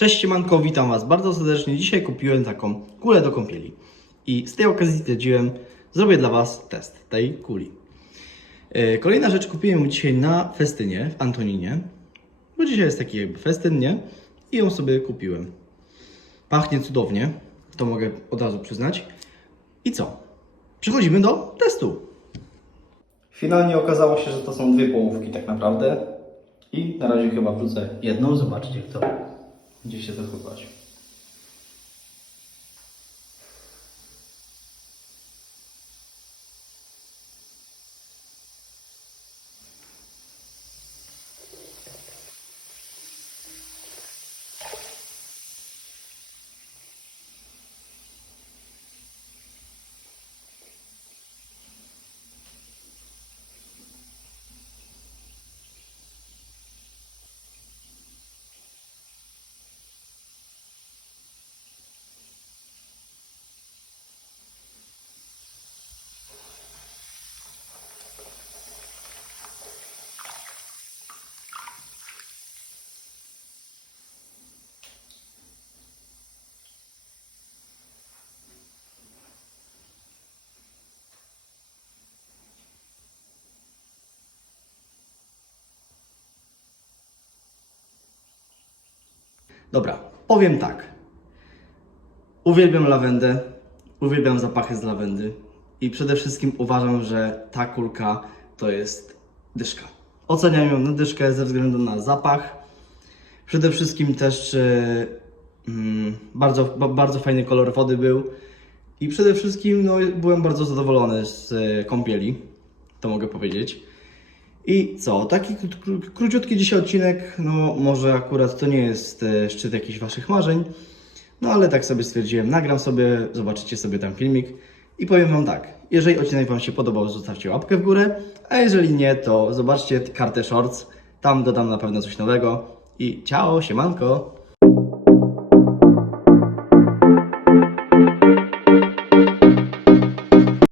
Cześć siemanko, witam Was bardzo serdecznie. Dzisiaj kupiłem taką kulę do kąpieli. I z tej okazji stwierdziłem, zrobię dla Was test tej kuli. E, Kolejna rzecz kupiłem dzisiaj na festynie w Antoninie. Bo dzisiaj jest taki jakby festyn, nie? I ją sobie kupiłem. Pachnie cudownie, to mogę od razu przyznać. I co? Przechodzimy do testu. Finalnie okazało się, że to są dwie połówki tak naprawdę. I na razie chyba wrzucę jedną, zobaczcie jak to gdzie się zachować. Dobra, powiem tak. Uwielbiam lawendę, uwielbiam zapachy z lawendy i przede wszystkim uważam, że ta kulka to jest dyszka. Oceniam ją na dyszkę ze względu na zapach. Przede wszystkim też e, mm, bardzo, ba, bardzo fajny kolor wody był i przede wszystkim no, byłem bardzo zadowolony z e, kąpieli, to mogę powiedzieć. I co? Taki kró- kró- króciutki dzisiaj odcinek. No, może akurat to nie jest e, szczyt jakichś Waszych marzeń, no ale tak sobie stwierdziłem. Nagram sobie, zobaczycie sobie tam filmik i powiem Wam tak. Jeżeli odcinek Wam się podobał, zostawcie łapkę w górę, a jeżeli nie, to zobaczcie kartę shorts. Tam dodam na pewno coś nowego. I ciao, siemanko!